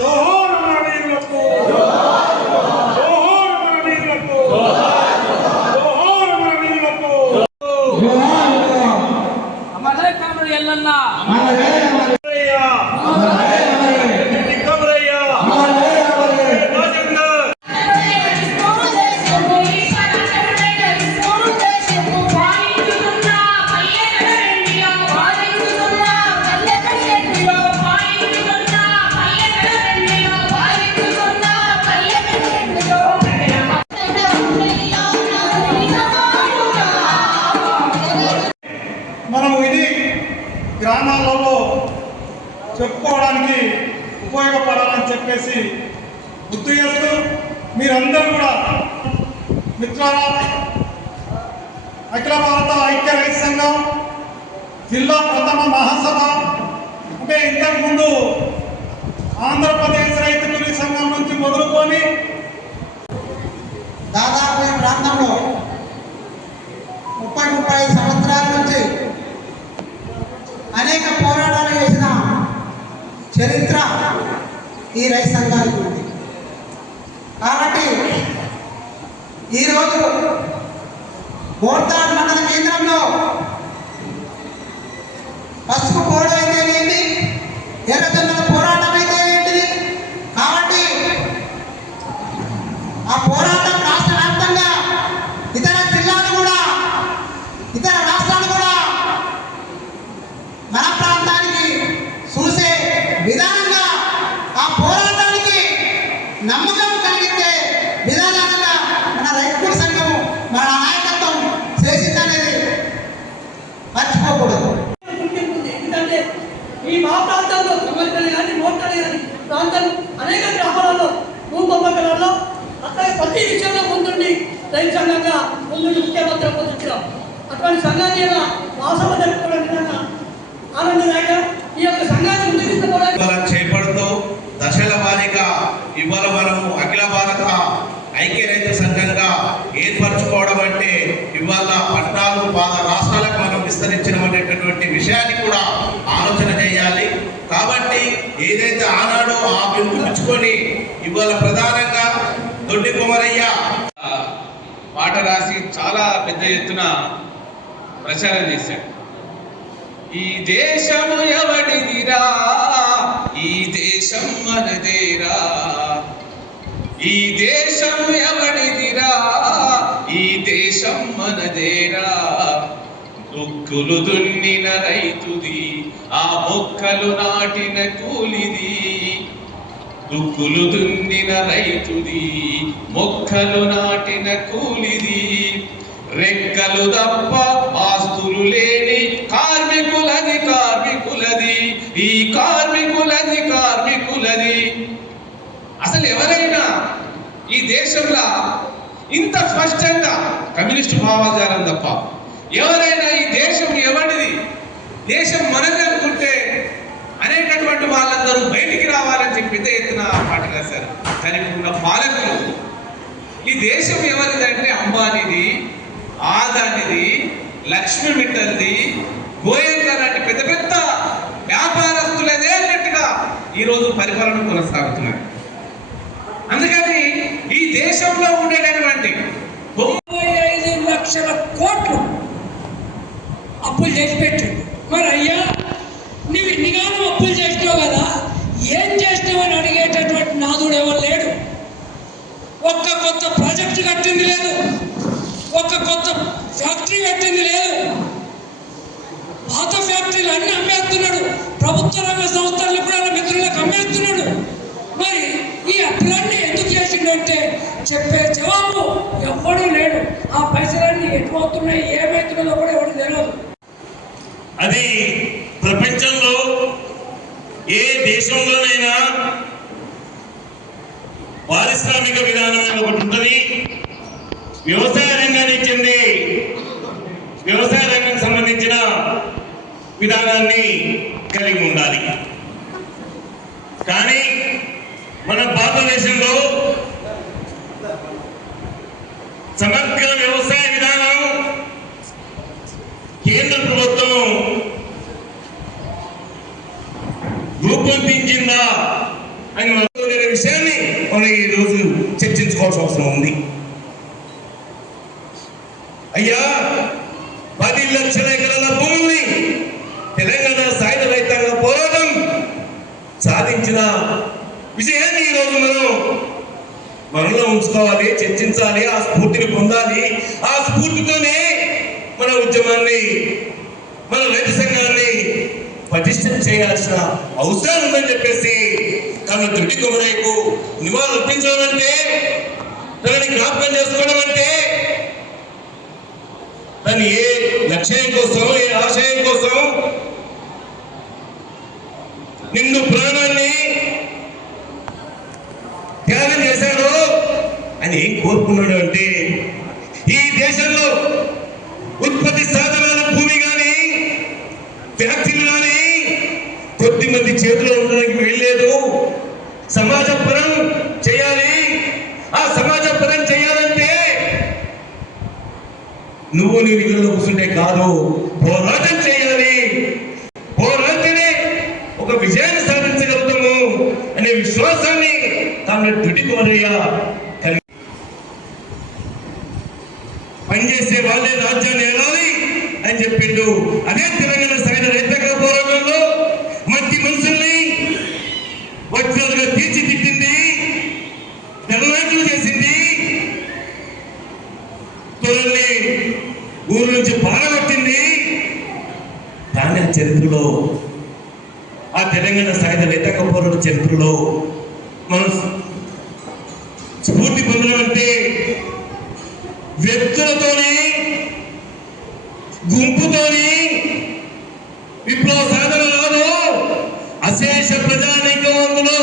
జోహార్ మన వీరులకు, జోహార్ మన వీరులకు, జోహార్ మన వీరులకు. అమరే కామరు ఎల్లన్న మనము ఇది గ్రామాలలో చెప్పుకోవడానికి ఉపయోగపడాలని చెప్పేసి గుర్తు చేస్తూ మీరందరూ కూడా మిత్రులారా, అఖిల భారత ఐక్య రైతు సంఘం జిల్లా ప్రథమ మహాసభ అంటే ఇంతకుముందు ఆంధ్రప్రదేశ్ రైతు కూలీ సంఘం నుంచి మొదలుకొని దాదాపు ఈ ప్రాంతంలో 30-35 సంవత్సరాల నుంచి అనేక పోరాటాలు చేసిన చరిత్ర ఈ రైతు సంఘానికి ఉంది. కాబట్టి ఈరోజు మోర్తాడ్ మండల కేంద్రంలో పసుపు పోవడం అయితే ఏంటి, ఎర్రజొన్నల పోరాటం అయితే ఏంటిది. కాబట్టి ఆ పోరాటం రాష్ట్ర వ్యాప్తంగా ఇతర జిల్లాలు కూడా, ఇతర రాష్ట్రాలు కూడా మన ప్రాంతానికి చూసే విధానంగా ఆ పోరాటానికి నమ్మకం కలిగించే విధానంగా మన రైతు సంఘం మన నాయకత్వం చేసిందనేది మర్చిపోకూడదు. ఎందుకంటే ఈ మా ప్రాంతాల్లో కమలికలు కానీ మోటాలు కానీ ప్రాంతాలు అనేక గ్రామాలలో భూకంపకలలో అక్కడ ప్రతి విషయంలో ముందుండి రైతు సంఘంగా ముందుండి ముఖ్యమంత్రి పొందుతున్నాం. అటువంటి సంఘాన్ని వాసవ జరుపుకోవడం విధంగా ఆనందదాయక ఈ యొక్క సంఘాన్ని ముందుకు తీసుకుపోవడానికి చేపడుతూ దశల వారీగా ఇవాళ మనము అఖిల భారత ఐక్య రైతు సంఘంగా ఏర్పరచుకోవడం అంటే ఇవాళ 14 రాష్ట్రాలకు మనం విస్తరించడం అనేటటువంటి విషయాన్ని కూడా ఆలోచన చేయాలి. కాబట్టి ఏదైతే ఆనాడో ఆ పిలుపుచ్చుకొని ఇవాళ ప్రధానంగా దొడ్డి కుమరయ్య పాట రాసి చాలా పెద్ద ఎత్తున ప్రచారం చేశాడు. ఈ దేశము ఎవడిదిరా, ఈ దేశం మనదేరా, ఈ దేశం ఎవడిదిరా, ఈ దేశం మనదేరా. దుక్కులు దున్నిన రైతుది, ఆ మొక్కలు నాటిన కూలిది. దుక్కులు దున్నిన రైతుది, మొక్కలు నాటిన కూలిది. రెక్కలు తప్ప ఆస్తులు లేని కార్మికులది, కార్మికులది, ఈ కార్మికులది, కార్మికులది. అసలు ఎవరైనా ఈ దేశంలో ఇంత స్పష్టంగా కమ్యూనిస్టు భావజాలం తప్ప ఎవరైనా ఈ దేశం ఎవరిది, దేశం మనది అనుకుంటే అనేటటువంటి వాళ్ళందరూ బయటికి రావాలని చెప్పి పెద్ద ఎత్తున పాట రాశారు. కానీ ఉన్న పాలకులు ఈ దేశం ఎవరిది అంటే అంబానీది, ఆదానిది, లక్ష్మీ మిట్టల్ది, గోయంగా లాంటి పెద్ద పెద్ద వ్యాపారస్తులదే అన్నట్టుగా ఈరోజు పరిపాలన కొనసాగుతున్నారు. అందుకని ఈ దేశంలో ఉండేటటువంటి 95 లక్షల కోట్లు అప్పులు చేసి పెట్టిండు. మరి అయ్యా నువ్వు ఇన్నిగానో అప్పులు చేసినావు కదా, ఏం చేసినావని అడిగేటటువంటి నాదుడు ఎవరు లేడు. ఒక్క కొత్త ప్రాజెక్టు కట్టింది లేదు, ఒక్క కొత్త ఫ్యాక్టరీ కట్టింది లేదు. పాత ఫ్యాక్టరీలు అన్ని అమ్మేస్తున్నాడు, ప్రభుత్వ రంగ సంస్థలను కూడా మిత్రులకు అమ్మేస్తున్నాడు. మరి ఈ అప్పులన్నీ ఎందుకు చేసిండంటే చెప్పే జవాబు ఎవ్వడూ లేడు. ఆ పైసలన్నీ ఎటువవుతున్నాయి, ఏమవుతున్నదో కూడా ఎవరు తెలియదు. అది ప్రపంచంలో ఏ దేశంలోనైనా పారిశ్రామిక విధానం ఒకటి ఉంటుంది. వ్యవసాయ రంగానికి చెంది వ్యవసాయ రంగానికి సంబంధించిన విధానాన్ని కలిగి ఉండాలి. కానీ మన భారతదేశంలో సమగ్ర వ్యవసాయ విధానం కేంద్ర ప్రభుత్వం రూపొందించిందా అని విషయాన్ని మనం ఈరోజు చర్చించుకోవాల్సిన అవసరం ఉంది. అయ్యా, 10 లక్షల ఎకరాల భూముల్ని తెలంగాణ సాయుధ రైతాంగ పోరాటం సాధించిన విషయాన్ని ఈరోజు మనలో ఉంచుకోవాలి, చర్చించాలి, ఆ స్ఫూర్తిని పొందాలి. ఆ స్ఫూర్తితోనే మన ఉద్యమాన్ని, మన రైతు సంఘాన్ని పటిష్టం చేయాల్సిన అవసరం ఉందని చెప్పేసి తన దొడ్డి కొమరయ్యకు నివాళులు అర్పించడం అంటే, తనని జ్ఞాపకం చేసుకోవడం అంటే, తను ఏ లక్ష్యం కోసం, ఏ ఆశయం కోసం నిన్ను ప్రాణాన్ని త్యాగం చేశాడు అని ఏం కోరుకున్నాడు అంటే, ఈ దేశంలో ఉత్పత్తి సాధనాల భూమి కానీ, ఫ్యాక్టరీలు కానీ కొద్ది మంది చేతిలో ఉండడానికి వీల్లేదు. సమాజ పరం చేయాలి. ఆ సమాజ పరం చేయాలంటే నువ్వు నీ నిధుల్లో కూర్చుంటే కాదు, పోరాటం చేయాలి. పోరాటమే ఒక విజయాన్ని సాధించగలుగుతాము అనే విశ్వాసాన్ని తన దుడి కోరయ్య కలిగి పనిచేసే వాళ్ళే రాజ్యాన్ని ఏలాలి అని చెప్పిండు. అదే తెలంగాణ సాయుధ రైతాంగ పోరాటంలో మంచి మనుషుల్ని వజ్రాలుగా తీర్చిదిద్దింది, తెల్లనాట్లు చేసింది, తొరల్ని ఊరు నుంచి పారగొట్టింది. కానీ ఆ చరిత్రలో, ఆ తెలంగాణ సాయుధ రైతాంగ పోరాట చరిత్రలో మనం స్ఫూర్తి పొందడం అంటే వ్యక్తులతోని, గుంపుతోని విప్లవ సాధన రాదు. అశేష ప్రజానీకం అందులో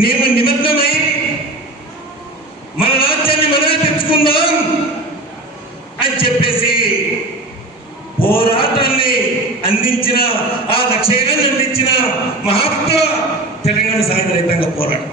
నీవు నిమగ్నమై మన రాజ్యాన్ని మనమే తెచ్చుకుందాం అని చెప్పేసి పోరాటాన్ని అందించిన, ఆ లక్ష్యాన్ని అందించిన మహాత్మ తెలంగాణ సాయుధ రైతాంగ పోరాటం.